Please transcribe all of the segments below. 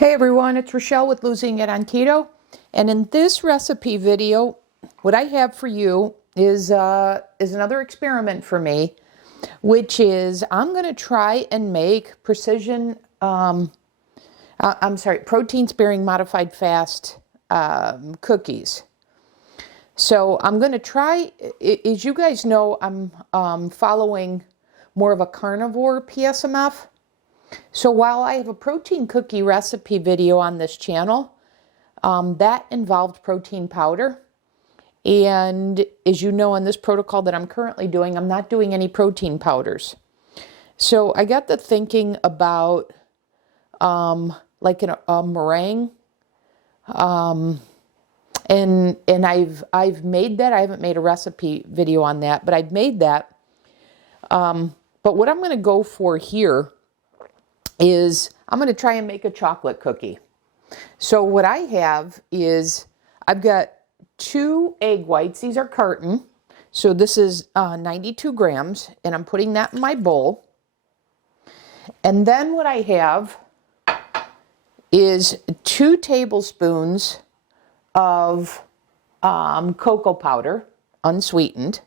Hey everyone, it's Rochelle with Losing It on Keto. And in this recipe video, what I have for you is another experiment for me, which is I'm going to try and make protein-sparing modified fast cookies. So I'm going to try, as you guys know, I'm following more of a carnivore PSMF. So while I have a protein cookie recipe video on this channel, that involved protein powder. And as you know, in this protocol that I'm currently doing, I'm not doing any protein powders. So I got to thinking about like a meringue. And I've made that. I haven't made a recipe video on that, but I've made that. But what I'm going to go for here is I'm going to try and make a chocolate cookie. So what I have is I've got 2 egg whites. These are carton. So this is 92 grams, and I'm putting that in my bowl. And then what I have is 2 tablespoons of cocoa powder, unsweetened.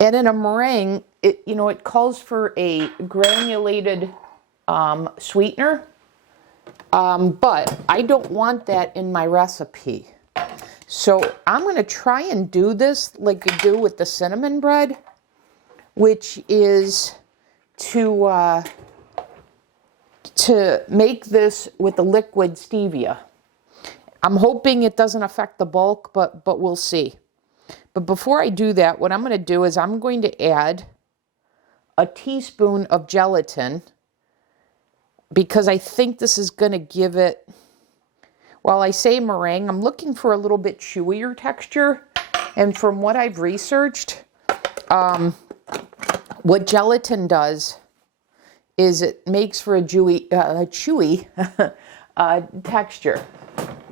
And in a meringue, it calls for a granulated sweetener, but I don't want that in my recipe. So I'm going to try and do this like you do with the cinnamon bread, which is to make this with the liquid stevia. I'm hoping it doesn't affect the bulk, but we'll see. But before I do that, what I'm going to do is I'm going to add a teaspoon of gelatin, because I think this is going to give it, while I say meringue, I'm looking for a little bit chewier texture. And from what I've researched, what gelatin does is it makes for a chewy texture.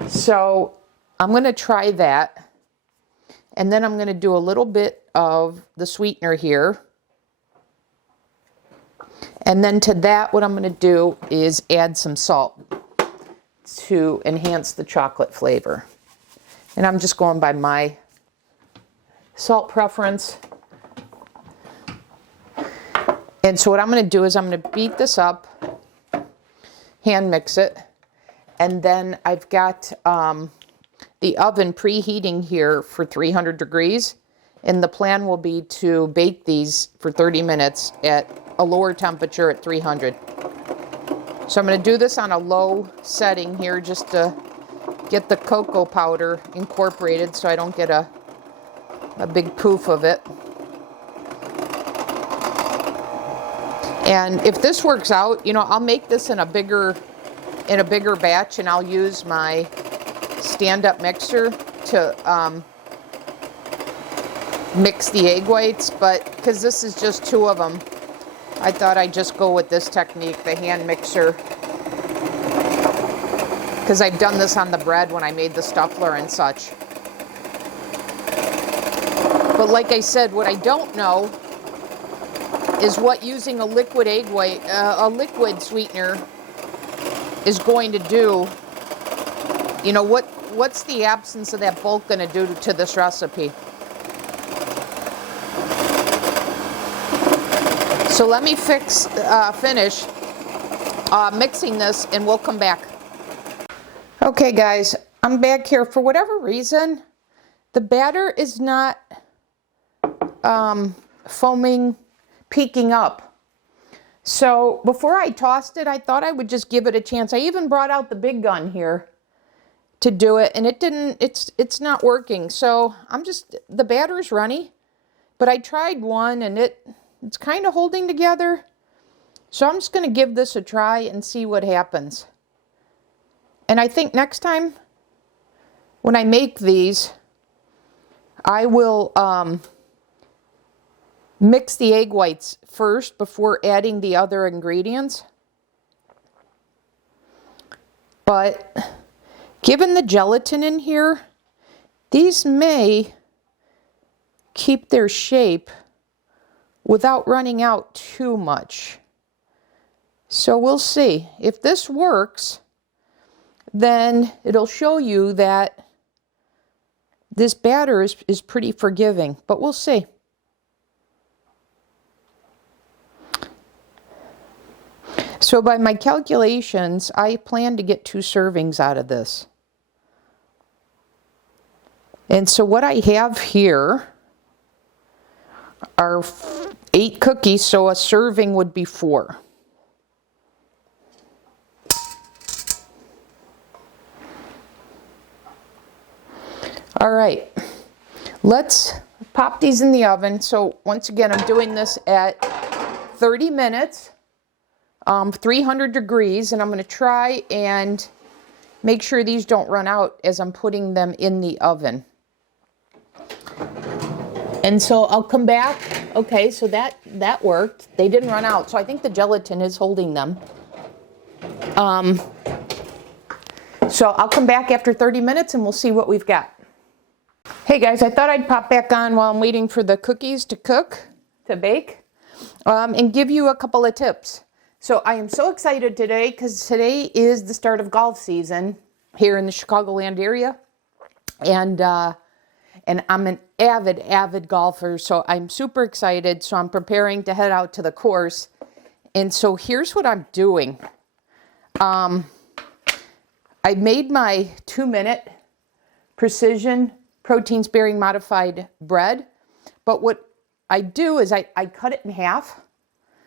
So I'm going to try that. And then I'm going to do a little bit of the sweetener here. And then to that, what I'm going to do is add some salt to enhance the chocolate flavor. And I'm just going by my salt preference. And so what I'm going to do is I'm going to beat this up, hand mix it, and then I've got the oven preheating here for 300 degrees. And the plan will be to bake these for 30 minutes at a lower temperature at 300. So I'm going to do this on a low setting here just to get the cocoa powder incorporated so I don't get a big poof of it. And if this works out, I'll make this in a bigger batch, and I'll use my stand-up mixer to mix the egg whites, but because this is just 2 of them, I thought I'd just go with this technique, the hand mixer, because I've done this on the bread when I made the stuffler and such. But like I said, what I don't know is what using a liquid egg white, a liquid sweetener is going to do. What's the absence of that bulk going to do to this recipe? So let me finish mixing this, and we'll come back. Okay guys, I'm back here. For whatever reason, the batter is not peaking up. So before I tossed it, I thought I would just give it a chance. I even brought out the big gun here to do it, and it's not working. So the batter's runny, but I tried one and it's kind of holding together. So I'm just going to give this a try and see what happens. And I think next time when I make these, I will mix the egg whites first before adding the other ingredients. But given the gelatin in here, these may keep their shape without running out too much. So we'll see. If this works, then it'll show you that this batter is pretty forgiving, but we'll see. So by my calculations, I plan to get 2 servings out of this. And so what I have here are 8 cookies, so a serving would be 4. All right, let's pop these in the oven. So once again, I'm doing this at 30 minutes, 300 degrees, and I'm going to try and make sure these don't run out as I'm putting them in the oven. And so I'll come back. Okay, so that worked. They didn't run out, so I think the gelatin is holding them. So I'll come back after 30 minutes and we'll see what we've got. Hey guys, I thought I'd pop back on while I'm waiting for the cookies to cook, to bake, and give you a couple of tips. So I am so excited today because today is the start of golf season here in the Chicagoland area. And I'm an avid golfer, so I'm super excited. So I'm preparing to head out to the course. And so here's what I'm doing. I made my 2-minute Precision Protein-sparing modified bread. But what I do is I cut it in half.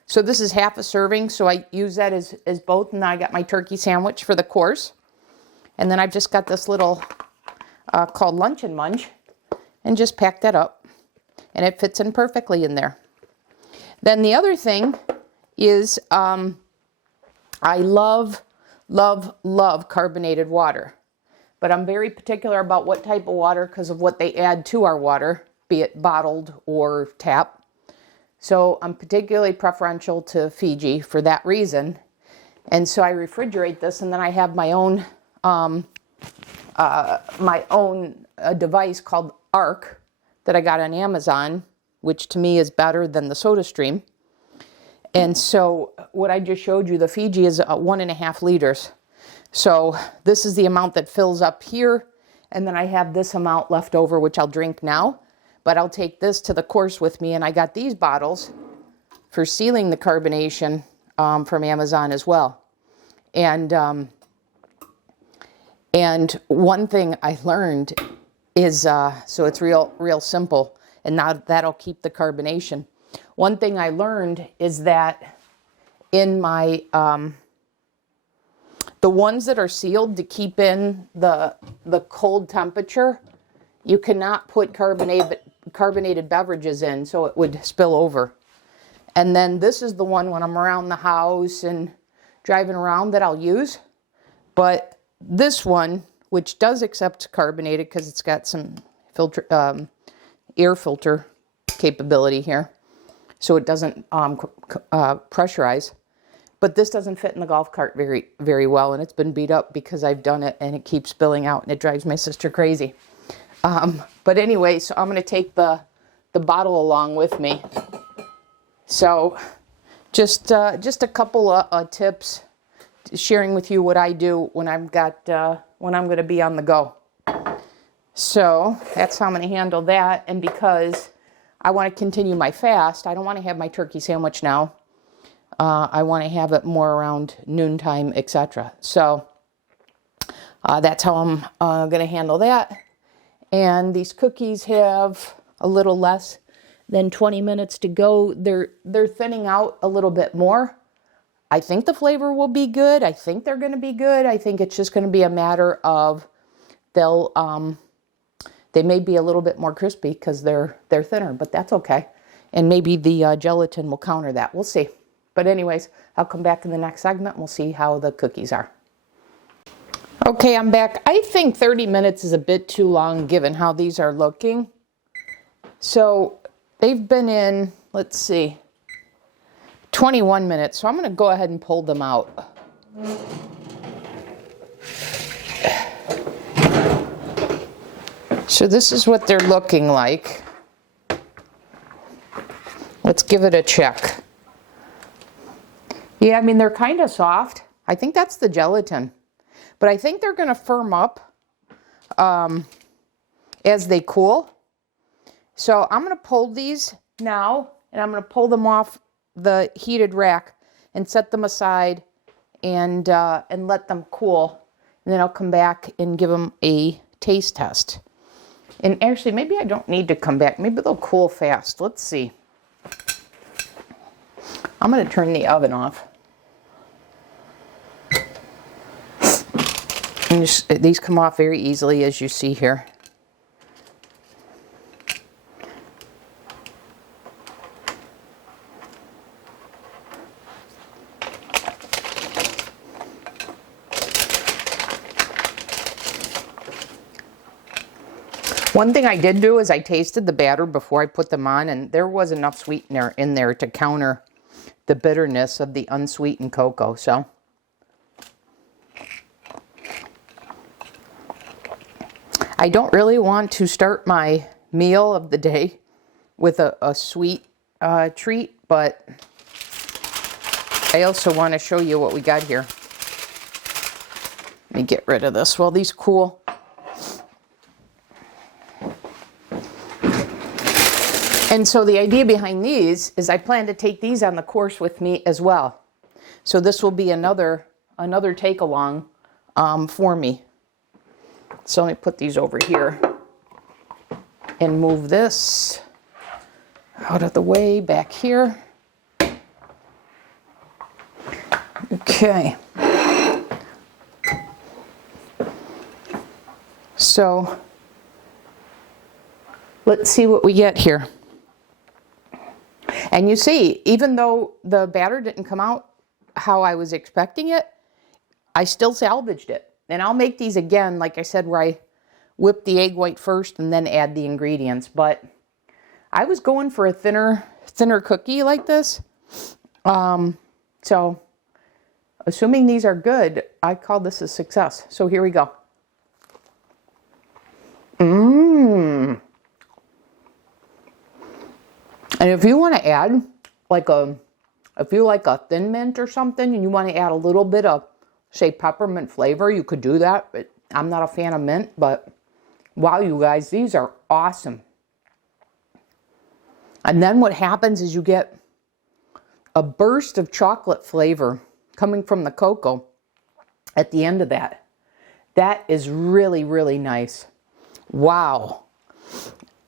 So this is half a serving, so I use that as both. And then I got my turkey sandwich for the course. And then I've just got this little called Lunch and Munch, and just pack that up. And it fits in perfectly in there. Then the other thing is I love carbonated water. But I'm very particular about what type of water because of what they add to our water, be it bottled or tap. So I'm particularly preferential to Fiji for that reason. And so I refrigerate this, and then I have my own device called Arc that I got on Amazon, which to me is better than the SodaStream. And so what I just showed you, the Fiji is 1.5 liters. So this is the amount that fills up here, and then I have this amount left over, which I'll drink now. But I'll take this to the course with me, and I got these bottles for sealing the carbonation from Amazon as well. And one thing I learned is, so it's real simple, and now that'll keep the carbonation. One thing I learned is that in my the ones that are sealed to keep in the cold temperature, you cannot put carbonated beverages in, so it would spill over. And then this is the one when I'm around the house and driving around that I'll use. But this one, which does accept carbonated because it's got some filter, air filter capability here, so it doesn't pressurize. But this doesn't fit in the golf cart very well, and it's been beat up because I've done it and it keeps spilling out, and it drives my sister crazy. But anyway, so I'm going to take the bottle along with me. So just a couple of tips, sharing with you what I do when I'm going to be on the go. So that's how I'm going to handle that. And because I want to continue my fast, I don't want to have my turkey sandwich now. I want to have it more around noontime, etc. So that's how I'm going to handle that. And these cookies have a little less than 20 minutes to go. They're thinning out a little bit more. I think the flavor will be good. I think they're going to be good. I think it's just going to be a matter of they may be a little bit more crispy because they're thinner, but that's okay. And maybe the gelatin will counter that. We'll see. But anyways, I'll come back in the next segment and we'll see how the cookies are. Okay, I'm back. I think 30 minutes is a bit too long given how these are looking. So they've been in, let's see, 21 minutes. So I'm going to go ahead and pull them out. So this is what they're looking like. Let's give it a check. Yeah, I mean, they're kind of soft. I think that's the gelatin. But I think they're going to firm up as they cool. So I'm going to pull these now, and I'm going to pull them off the heated rack and set them aside and let them cool. And then I'll come back and give them a taste test. And actually, maybe I don't need to come back. Maybe they'll cool fast. Let's see. I'm going to turn the oven off. And these come off very easily, as you see here. One thing I did do is I tasted the batter before I put them on, and there was enough sweetener in there to counter the bitterness of the unsweetened cocoa. So I don't really want to start my meal of the day with a sweet treat, but I also want to show you what we got here. Let me get rid of this while these cool. And so the idea behind these is I plan to take these on the course with me as well. So this will be another take along for me. So let me put these over here and move this out of the way back here. Okay. So let's see what we get here. And you see, even though the batter didn't come out how I was expecting it, I still salvaged it. And I'll make these again, like I said, where I whip the egg white first and then add the ingredients. But I was going for a thinner cookie like this. So assuming these are good, I call this a success. So here we go. And if you want to add if you like a thin mint or something and you want to add a little bit of, say, peppermint flavor, you could do that. But I'm not a fan of mint, but wow, you guys, these are awesome. And then what happens is you get a burst of chocolate flavor coming from the cocoa at the end of that. That is really, really nice. Wow.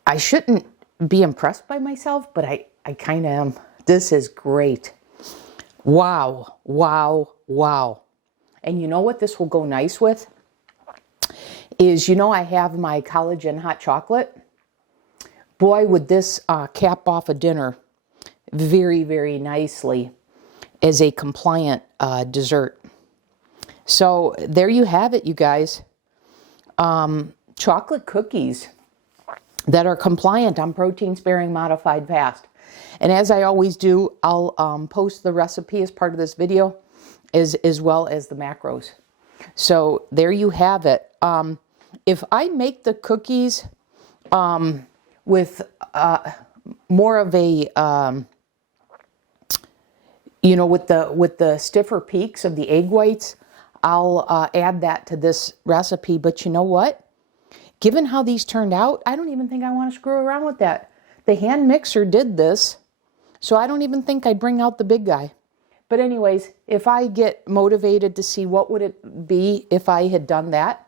I shouldn't be impressed by myself, but I kind of am. This is great. Wow, wow, wow. And you know what this will go nice with? Is, you know, I have my collagen hot chocolate. Boy, would this cap off a dinner very, very nicely as a compliant dessert. So there you have it, you guys. Chocolate cookies that are compliant on protein sparing modified fast. And as I always do, I'll post the recipe as part of this video as well as the macros. So there you have it. If I make the cookies with more of a, you know, with the stiffer peaks of the egg whites, I'll add that to this recipe. But you know what? Given how these turned out, I don't even think I want to screw around with that. The hand mixer did this, so I don't even think I'd bring out the big guy. But anyways, if I get motivated to see what would it be if I had done that,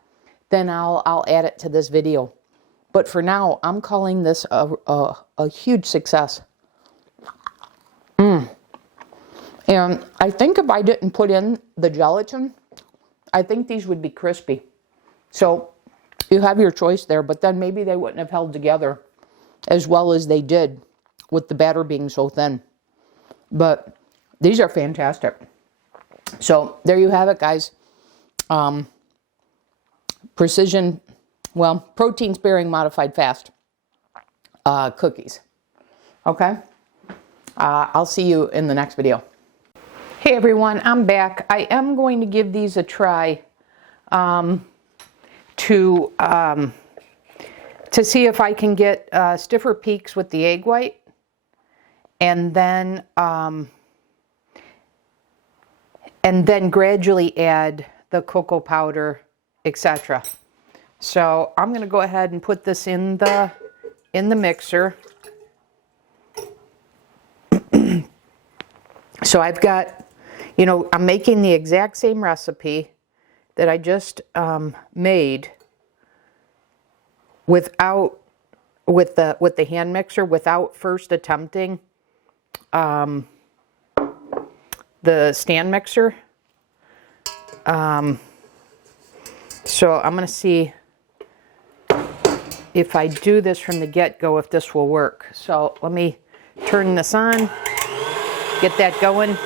then I'll add it to this video. But for now, I'm calling this a huge success. And I think if I didn't put in the gelatin, I think these would be crispy. So you have your choice there, but then maybe they wouldn't have held together as well as they did with the batter being so thin. But these are fantastic. So there you have it, guys. Precision, well, protein sparing modified fast cookies. Okay? I'll see you in the next video. Hey everyone, I'm back. I am going to give these a try to see if I can get stiffer peaks with the egg white, and then and then gradually add the cocoa powder, etc. So I'm going to go ahead and put this in the mixer. So I've got, you know, I'm making the exact same recipe that I just made with the hand mixer, without first attempting the stand mixer. So I'm going to see if I do this from the get-go, if this will work. So let me turn this on, get that going.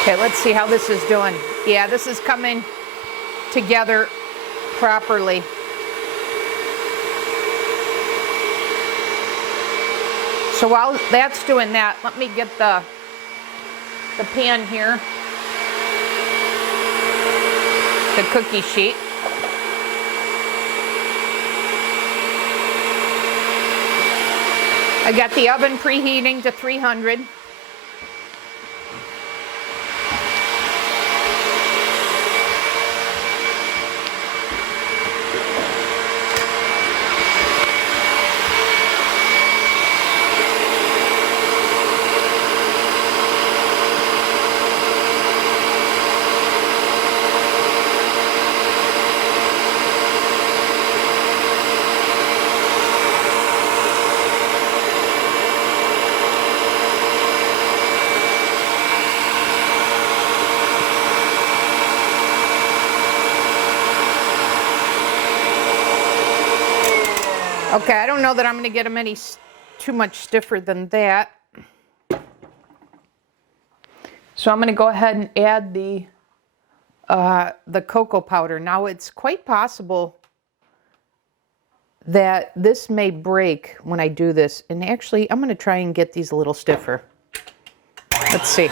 Okay, let's see how this is doing. Yeah, this is coming together properly. So while that's doing that, let me get the pan here, the cookie sheet. I got the oven preheating to 300. Okay, I don't know that I'm going to get them any too much stiffer than that. So I'm going to go ahead and add the cocoa powder. Now it's quite possible that this may break when I do this. And actually, I'm going to try and get these a little stiffer. Let's see.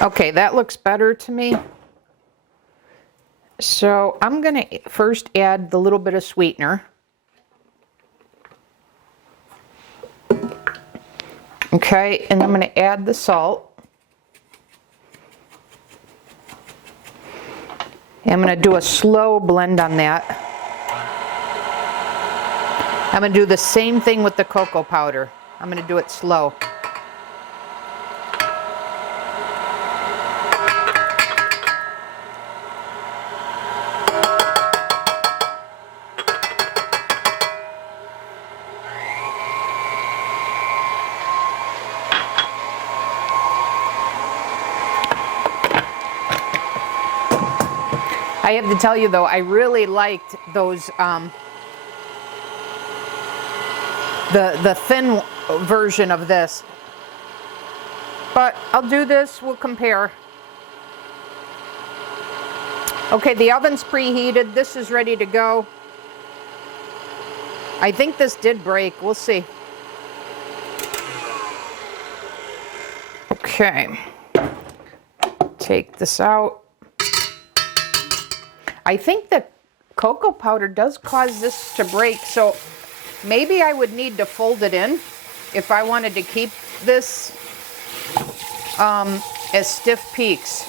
Okay, that looks better to me. So I'm going to first add the little bit of sweetener. Okay, and I'm going to add the salt. And I'm going to do a slow blend on that. I'm going to do the same thing with the cocoa powder. I'm going to do it slow. I have to tell you though, I really liked those, the thin version of this. But I'll do this, we'll compare. Okay, the oven's preheated, this is ready to go. I think this did break, we'll see. Okay, take this out. I think the cocoa powder does cause this to break, so maybe I would need to fold it in if I wanted to keep this as stiff peaks.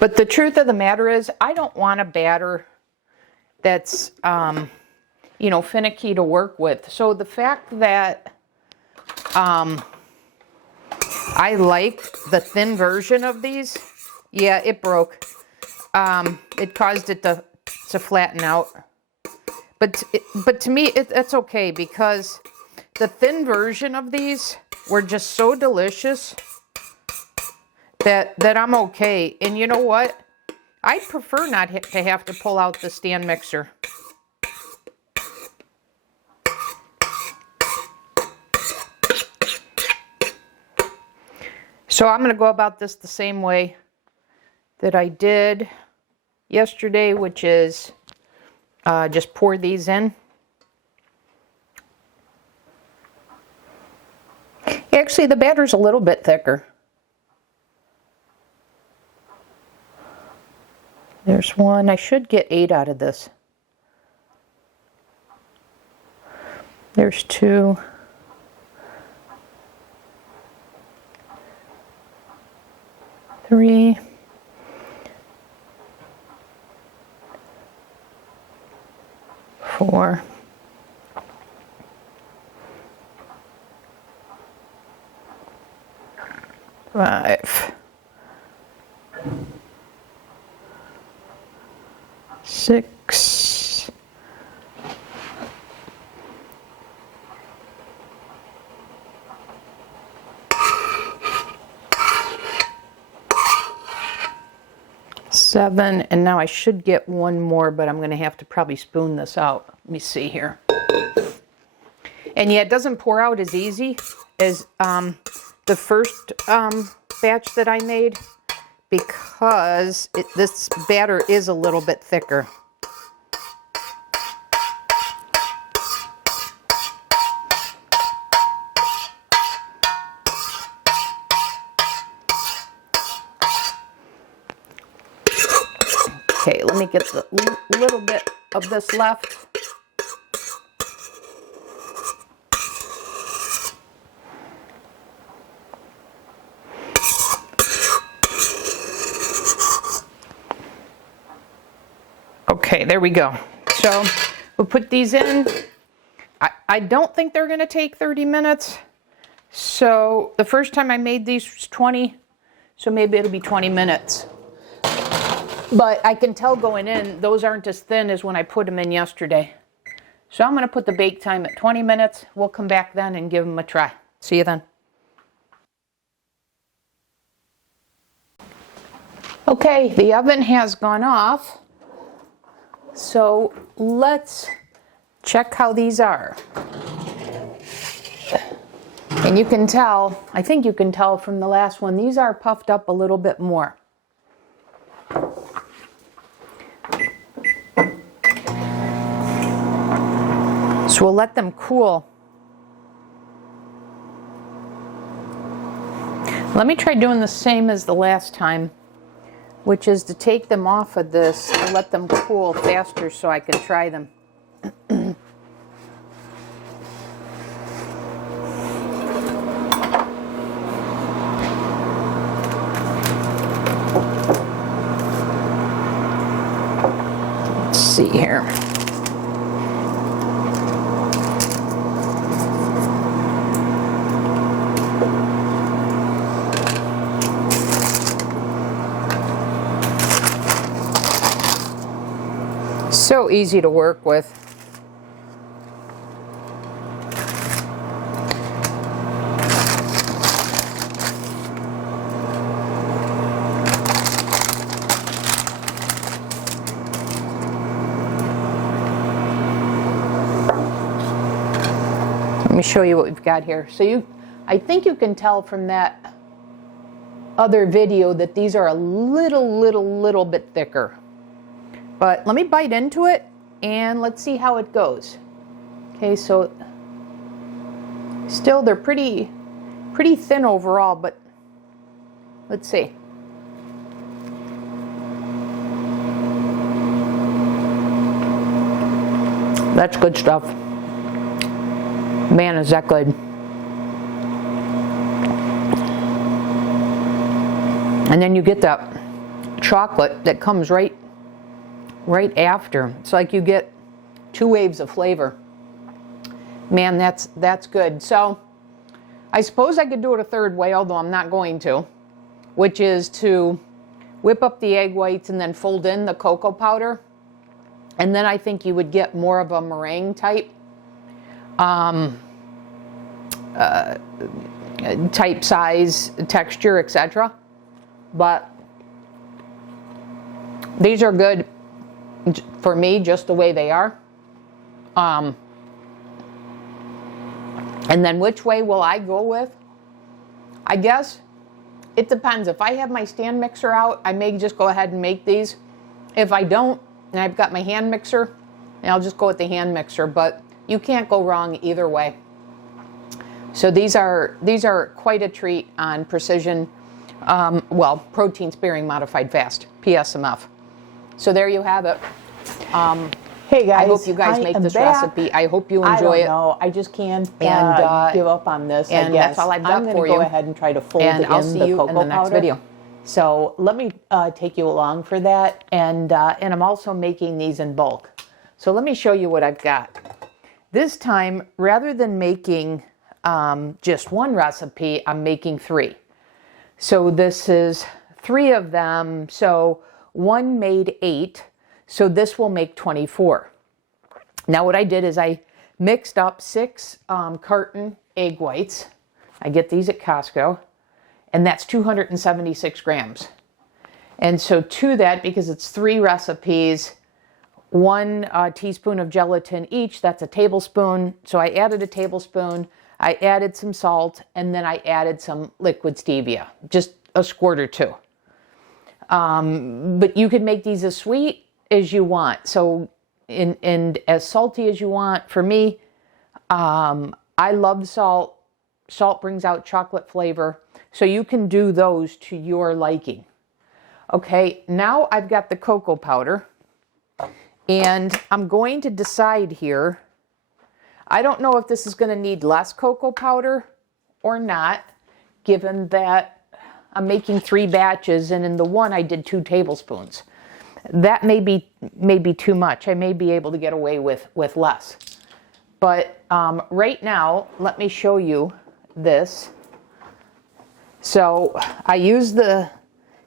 But the truth of the matter is, I don't want a batter that's, you know, finicky to work with. So the fact that I like the thin version of these, yeah, it broke. It caused it to flatten out. But to me, that's okay, because the thin version of these were just so delicious that I'm okay. And you know what? I prefer not to have to pull out the stand mixer. So I'm going to go about this the same way that I did yesterday, which is just pour these in. Actually, the batter's a little bit thicker. There's one. I should get 8 out of this. There's 2. Three. 4. 5. 6. 7, and now I should get one more, but I'm going to have to probably spoon this out. Let me see here. And yeah, it doesn't pour out as easy as the first batch that I made, because this batter is a little bit thicker. Okay, let me get the little bit of this left. Okay, there we go. So we'll put these in. I don't think they're going to take 30 minutes. So the first time I made these was 20. So maybe it'll be 20 minutes. But I can tell going in, those aren't as thin as when I put them in yesterday. So I'm going to put the bake time at 20 minutes. We'll come back then and give them a try. See you then. Okay, the oven has gone off. So let's check how these are. And you can tell, I think you can tell from the last one, these are puffed up a little bit more. So we'll let them cool. Let me try doing the same as the last time, which is to take them off of this and let them cool faster so I can try them. Let's see here. So easy to work with. Let me show you what we've got here. So I think you can tell from that other video that these are a little bit thicker. But let me bite into it and let's see how it goes. Okay, so still they're pretty thin overall, but let's see. That's good stuff. Man, is that good. And then you get that chocolate that comes right after. It's like you get 2 waves of flavor. Man, that's good. So I suppose I could do it a third way, although I'm not going to, which is to whip up the egg whites and then fold in the cocoa powder. And then I think you would get more of a meringue type type size, texture, etc. But these are good for me just the way they are. And then which way will I go with? I guess it depends. If I have my stand mixer out, I may just go ahead and make these. If I don't, and I've got my hand mixer, and I'll just go with the hand mixer, but you can't go wrong either way. So these are quite a treat on Precision, protein sparing modified fast, PSMF. So there you have it. Hey guys, I hope you guys make this recipe. I hope you enjoy it. I don't know. I just can't give up on this. And that's all I've got for you. I'm going to go ahead and try to fold in the cocoa powder. And I'll see you in the next video. So let me take you along for that. And I'm also making these in bulk. So let me show you what I've got. This time, rather than making just one recipe, I'm making 3. So this is 3 of them. So one made 8. So this will make 24. Now what I did is I mixed up 6 carton egg whites. I get these at Costco. And that's 276 grams. And so to that, because it's 3 recipes, 1 teaspoon of gelatin each, that's a tablespoon. So I added a tablespoon, I added some salt, and then I added some liquid stevia, just a squirt or 2. But you can make these as sweet as you want, so and as salty as you want. For me, I love salt. Salt brings out chocolate flavor, so you can do those to your liking. Okay, now I've got the cocoa powder, and I'm going to decide here. I don't know if this is going to need less cocoa powder or not, given that I'm making 3 batches, and in the one I did 2 tablespoons. That may be too much. I may be able to get away with less. But right now, let me show you this. So I use the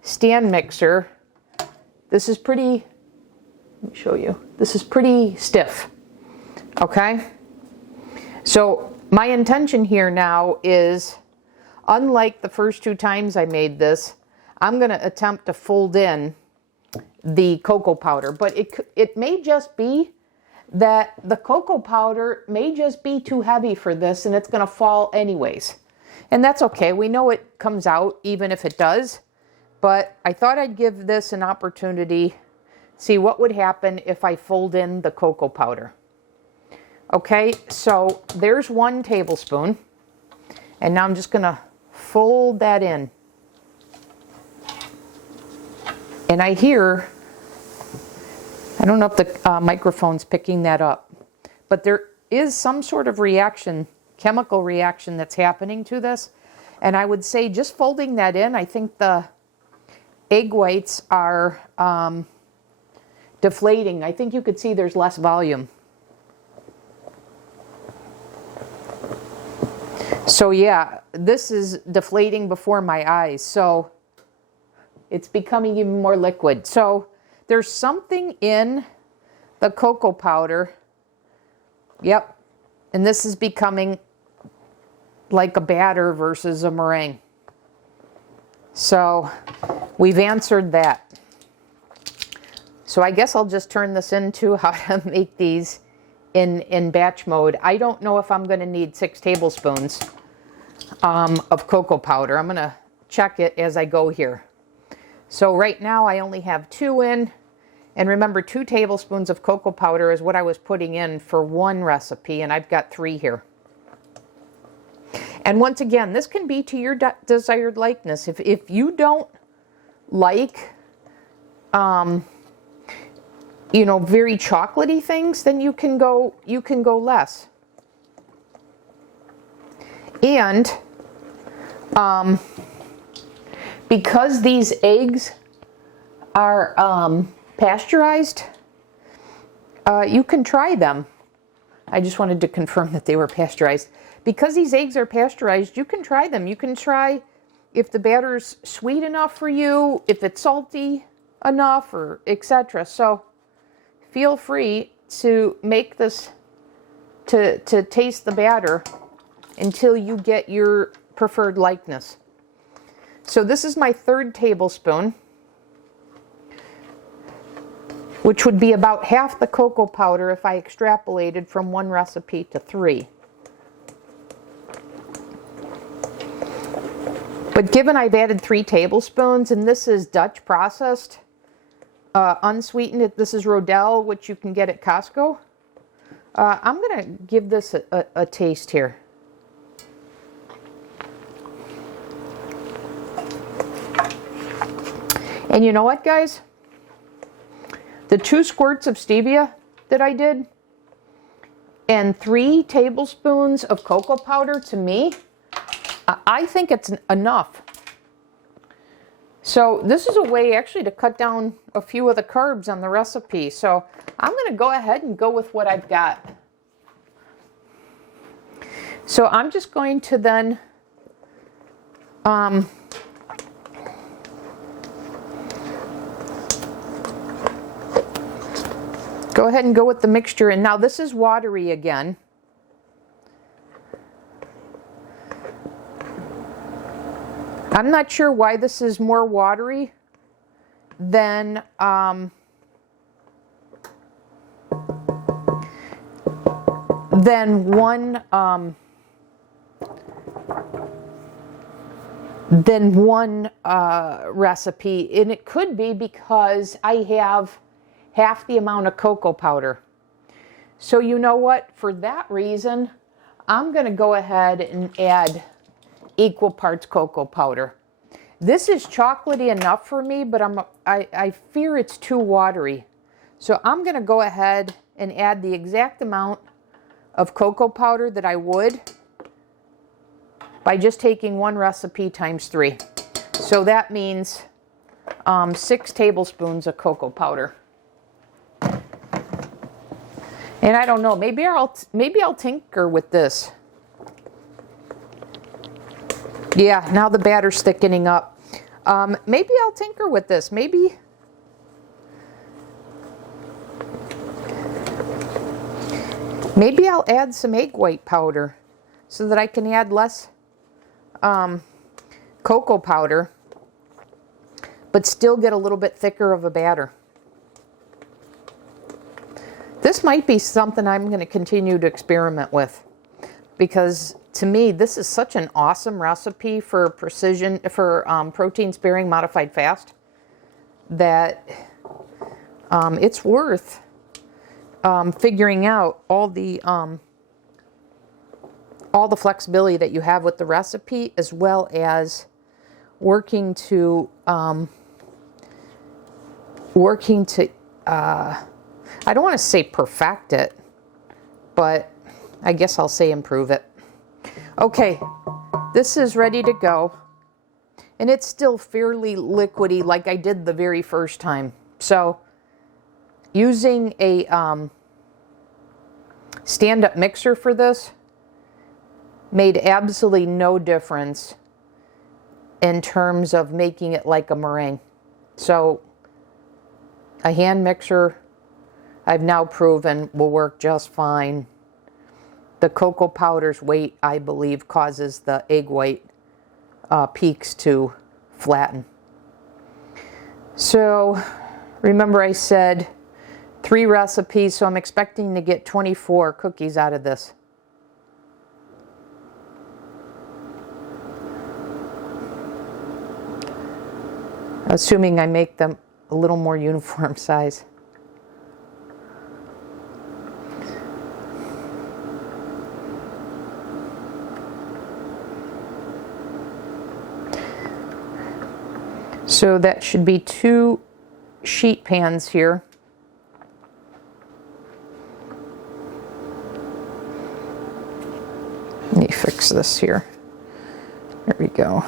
stand mixer. This is pretty, let me show you. This is pretty stiff. Okay? So my intention here now is, unlike the first 2 times I made this, I'm going to attempt to fold in the cocoa powder, but it may just be that the cocoa powder may just be too heavy for this, and it's going to fall anyways. And that's okay. We know it comes out even if it does, but I thought I'd give this an opportunity, see what would happen if I fold in the cocoa powder. Okay, so there's 1 tablespoon, and now I'm just going to fold that in. And I hear, I don't know if the microphone's picking that up, but there is some sort of reaction, chemical reaction that's happening to this. And I would say just folding that in, I think the egg whites are deflating. I think you could see there's less volume. So yeah, this is deflating before my eyes. So it's becoming even more liquid. So there's something in the cocoa powder. Yep. And this is becoming like a batter versus a meringue. So we've answered that. So I guess I'll just turn this into how to make these in batch mode. I don't know if I'm going to need 6 tablespoons of cocoa powder. I'm going to check it as I go here. So right now I only have 2 in, and remember 2 tablespoons of cocoa powder is what I was putting in for 1 recipe, and I've got 3 here. And once again, this can be to your desired likeness. If you don't like, you know, very chocolatey things, then you can go less. And because these eggs are pasteurized, You can try them. I just wanted to confirm that they were pasteurized. Because these eggs are pasteurized, you can try them. You can try if the batter's sweet enough for you, if it's salty enough, or etc. So feel free to make this, to taste the batter until you get your preferred likeness. So this is my 3rd tablespoon, which would be about half the cocoa powder if I extrapolated from 1 recipe to 3. But given I've added 3 tablespoons, and this is Dutch processed, unsweetened, this is Rodell, which you can get at Costco, I'm going to give this a taste here. And you know what, guys? The 2 squirts of stevia that I did and 3 tablespoons of cocoa powder, to me, I think it's enough. So this is a way actually to cut down a few of the carbs on the recipe. So I'm going to go ahead and go with what I've got. So I'm just going to then go ahead and go with the mixture. And now this is watery again. I'm not sure why this is more watery than one recipe, and it could be because I have half the amount of cocoa powder. So you know what? For that reason, I'm going to go ahead and add equal parts cocoa powder. This is chocolatey enough for me, but I fear it's too watery. So I'm going to go ahead and add the exact amount of cocoa powder that I would by just taking 1 recipe times 3. So that means 6 tablespoons of cocoa powder. And I don't know, maybe I'll tinker with this. Yeah, now the batter's thickening up. Maybe I'll tinker with this. Maybe I'll add some egg white powder so that I can add less cocoa powder, but still get a little bit thicker of a batter. This might be something I'm going to continue to experiment with, because to me this is such an awesome recipe for protein sparing modified fast that it's worth figuring out all the flexibility that you have with the recipe, as well as working to I don't want to say perfect it, but I guess I'll say improve it. Okay, this is ready to go. And it's still fairly liquidy like I did the very first time. So using a stand-up mixer for this made absolutely no difference in terms of making it like a meringue. So a hand mixer, I've now proven, will work just fine. The cocoa powder's weight, I believe, causes the egg white peaks to flatten. So remember I said 3 recipes, so I'm expecting to get 24 cookies out of this. Assuming I make them a little more uniform size. So that should be 2 sheet pans here. Let me fix this here. There we go.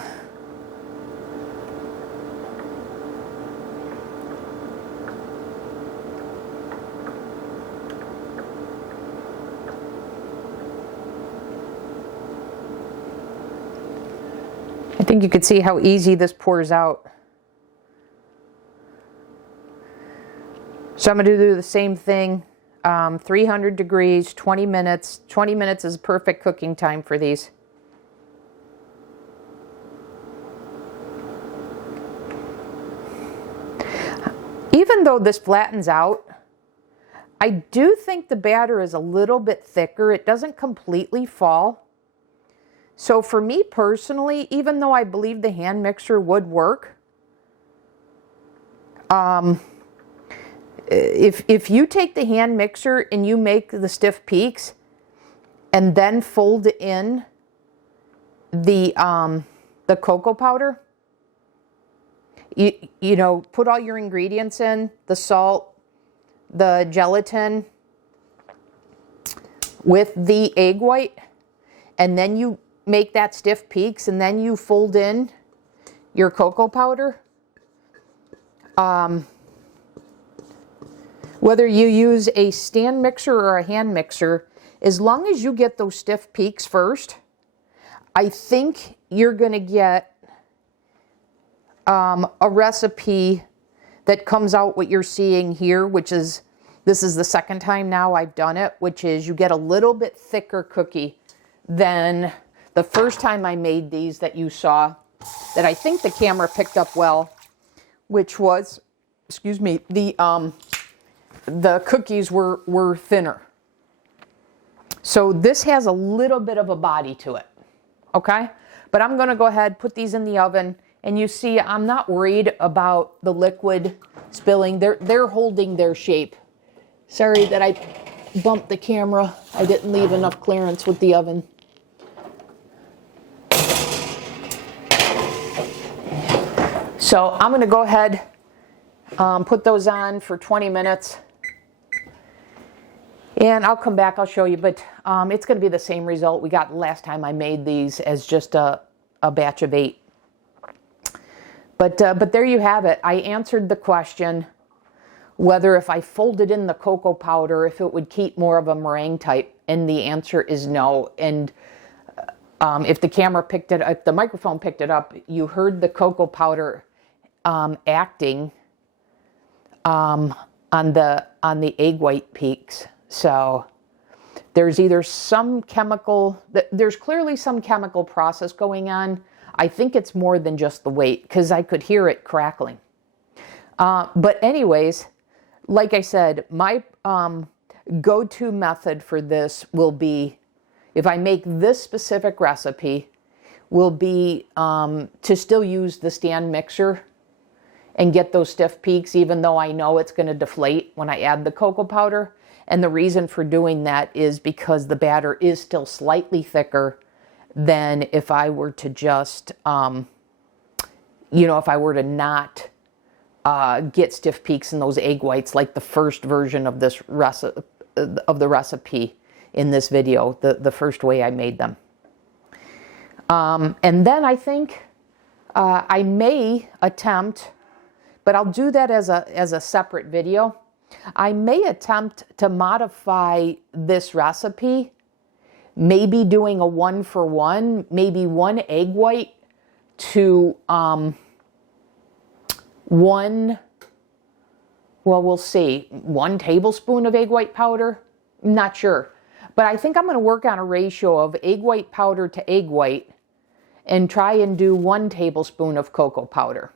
think you could see how easy this pours out. So I'm going to do the same thing, 300 degrees, 20 minutes. 20 minutes is perfect cooking time for these. Even though this flattens out, I do think the batter is a little bit thicker. It doesn't completely fall. So for me personally, even though I believe the hand mixer would work, if you take the hand mixer and you make the stiff peaks and then fold in the cocoa powder, you know, put all your ingredients in, the salt, the gelatin with the egg white, and then you make that stiff peaks, and then you fold in your cocoa powder. Whether you use a stand mixer or a hand mixer, as long as you get those stiff peaks first, I think you're going to get a recipe that comes out what you're seeing here, which is, this is the second time now I've done it, which is you get a little bit thicker cookie than the first time I made these that you saw, that I think the camera picked up well, which was, excuse me, the cookies were thinner. So this has a little bit of a body to it, okay? But I'm gonna go ahead, put these in the oven, and you see I'm not worried about the liquid spilling. They're holding their shape. Sorry that I bumped the camera. I didn't leave enough clearance with the oven. So I'm gonna go ahead, put those on for 20 minutes. And I'll come back, I'll show you, but it's going to be the same result we got last time I made these, as just a batch of 8. But there you have it. I answered the question whether if I folded in the cocoa powder, if it would keep more of a meringue type, and the answer is no. And if the camera picked it up, if the microphone picked it up, you heard the cocoa powder acting on the egg white peaks. So there's either some chemical, there's clearly some chemical process going on. I think it's more than just the weight, because I could hear it crackling. But anyways, like I said, my go-to method for this will be, if I make this specific recipe, will be to still use the stand mixer and get those stiff peaks, even though I know it's going to deflate when I add the cocoa powder. And the reason for doing that is because the batter is still slightly thicker than if I were to just, you know, if I were to not get stiff peaks in those egg whites like the first version of this recipe in this video, the first way I made them. And then I think I may attempt, but I'll do that as a separate video. I may attempt to modify this recipe, maybe doing a 1-for-1, maybe 1 egg white to 1, well, we'll see, 1 tablespoon of egg white powder. I'm not sure. But I think I'm going to work on a ratio of egg white powder to egg white and try and do 1 tablespoon of cocoa powder.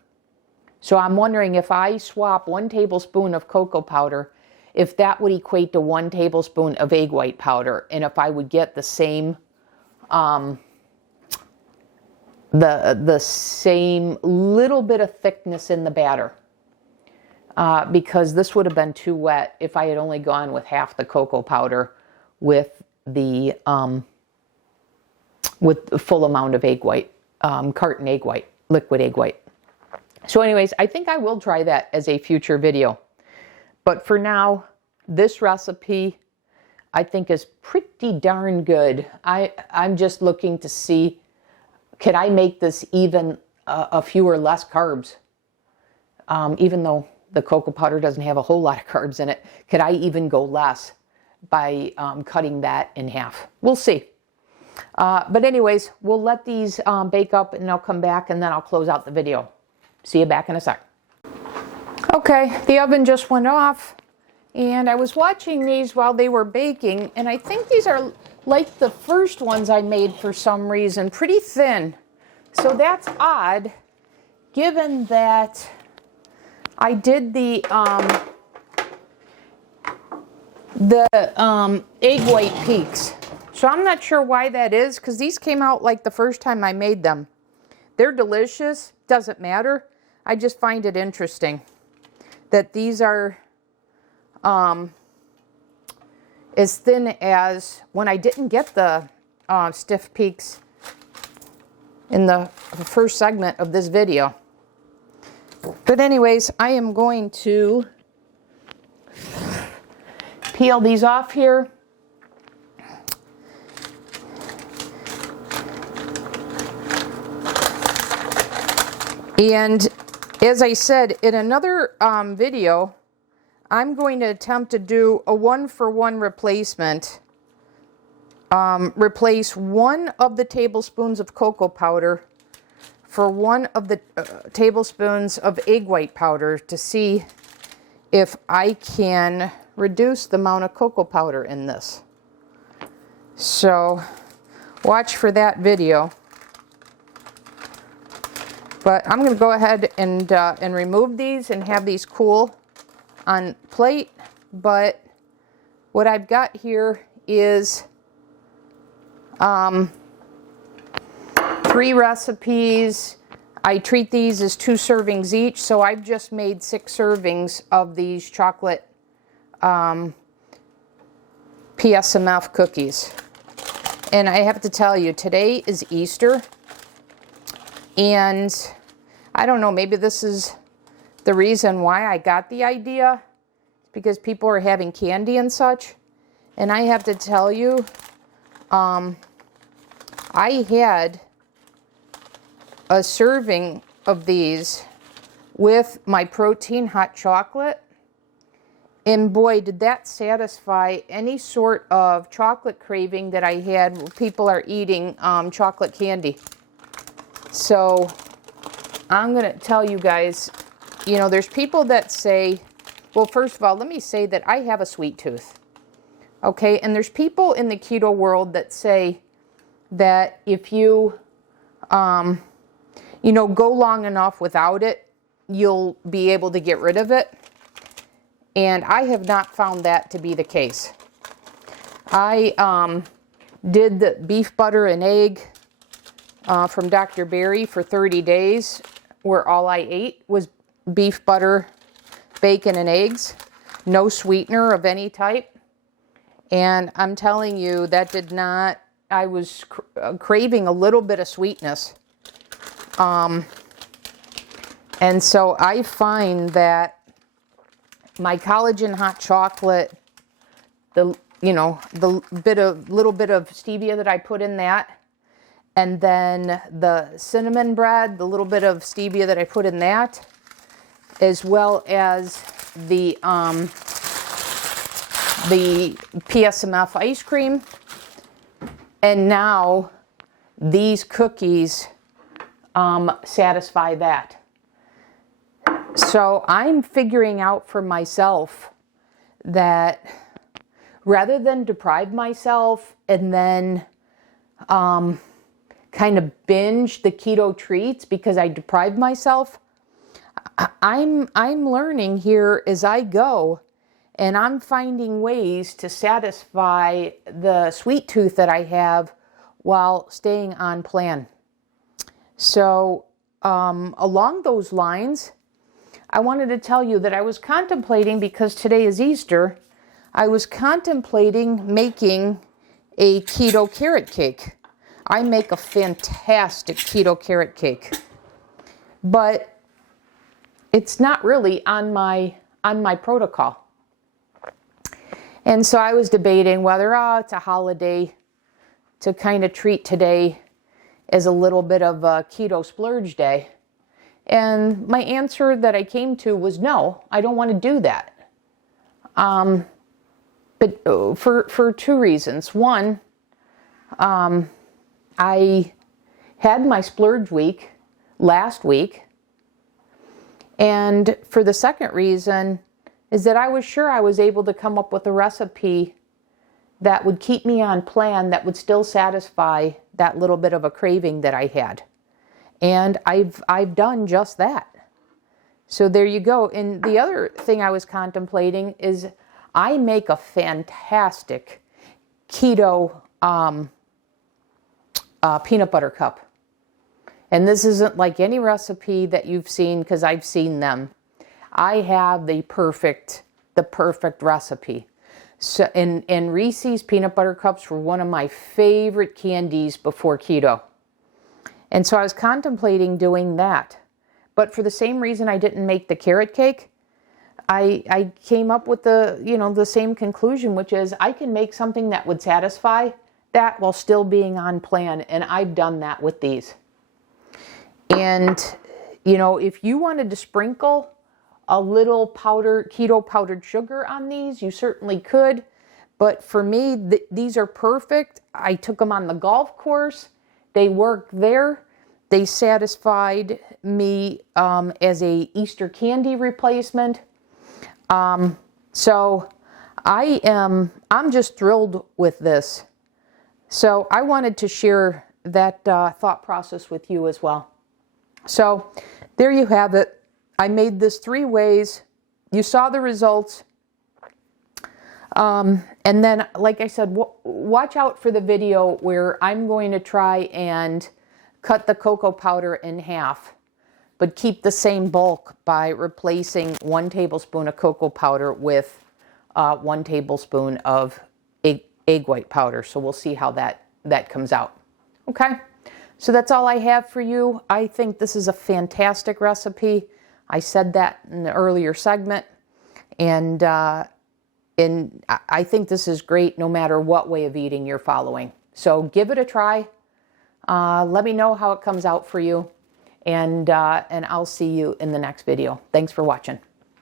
So I'm wondering if I swap 1 tablespoon of cocoa powder, if that would equate to 1 tablespoon of egg white powder, and if I would get the same, the same little bit of thickness in the batter, because this would have been too wet if I had only gone with half the cocoa powder with the full amount of egg white, carton egg white, liquid egg white. So anyways, I think I will try that as a future video. But for now, this recipe I think is pretty darn good. I'm just looking to see, could I make this even a few or less carbs? Even though the cocoa powder doesn't have a whole lot of carbs in it, could I even go less by cutting that in half? We'll see. But anyways, we'll let these bake up and I'll come back and then I'll close out the video. See you back in a sec. Okay, the oven just went off and I was watching these while they were baking, and I think these are like the first ones I made for some reason, pretty thin. So that's odd, given that I did the egg white peaks. So I'm not sure why that is, because these came out like the first time I made them. They're delicious, doesn't matter. I just find it interesting that these are as thin as when I didn't get the stiff peaks in the first segment of this video. But anyways, I am going to peel these off here. And as I said in another video, I'm going to attempt to do a 1-for-1 replacement. Replace 1 of the tablespoons of cocoa powder for 1 of the tablespoons of egg white powder to see if I can reduce the amount of cocoa powder in this. So watch for that video. But I'm going to go ahead and remove these and have these cool on plate. But what I've got here is 3 recipes. I treat these as 2 servings each, so I've just made 6 servings of these chocolate PSMF cookies. And I have to tell you, today is Easter. And I don't know, maybe this is the reason why I got the idea, because people are having candy and such. And I have to tell you, I had a serving of these with my protein hot chocolate. And boy, did that satisfy any sort of chocolate craving that I had when people are eating chocolate candy. So I'm going to tell you guys, you know, there's people that say, well, first of all, let me say that I have a sweet tooth. Okay, and there's people in the keto world that say that if you, you know, go long enough without it, you'll be able to get rid of it. And I have not found that to be the case. I did the beef, butter, and egg from Dr. Berry for 30 days, where all I ate was beef, butter, bacon, and eggs. No sweetener of any type. And I'm telling you, that did not, I was craving a little bit of sweetness. And so I find that my collagen hot chocolate, the little bit of stevia that I put in that, and then the cinnamon bread, the little bit of stevia that I put in that, as well as the PSMF ice cream, and now these cookies satisfy that. So I'm figuring out for myself that rather than deprive myself and then kind of binge the keto treats because I deprived myself, I'm learning here as I go, and I'm finding ways to satisfy the sweet tooth that I have while staying on plan. So along those lines, I wanted to tell you that I was contemplating, because today is Easter, I was contemplating making a keto carrot cake. I make a fantastic keto carrot cake, but it's not really on my protocol. And so I was debating whether it's a holiday to kind of treat today as a little bit of a keto splurge day. And my answer that I came to was no, I don't want to do that. But for 2 reasons. One, I had my splurge week last week. And for the second reason is that I was sure I was able to come up with a recipe that would keep me on plan, that would still satisfy that little bit of a craving that I had. And I've done just that. So there you go. And the other thing I was contemplating is I make a fantastic keto peanut butter cup. And this isn't like any recipe that you've seen, because I've seen them. I have the perfect recipe. So, and Reese's peanut butter cups were one of my favorite candies before keto. And so I was contemplating doing that. But for the same reason I didn't make the carrot cake, I came up with the same conclusion, which is I can make something that would satisfy that while still being on plan. And I've done that with these. And, if you wanted to sprinkle a little keto powdered sugar on these, you certainly could. But for me, these are perfect. I took them on the golf course. They worked there. They satisfied me as a Easter candy replacement. So I'm just thrilled with this. So I wanted to share that thought process with you as well. So there you have it. I made this 3 ways. You saw the results. And then, like I said, watch out for the video where I'm going to try and cut the cocoa powder in half, but keep the same bulk by replacing 1 tablespoon of cocoa powder with 1 tablespoon of egg white powder. So we'll see how that comes out. Okay? So that's all I have for you. I think this is a fantastic recipe. I said that in the earlier segment. And I think this is great no matter what way of eating you're following. So give it a try. Let me know how it comes out for you. And I'll see you in the next video. Thanks for watching.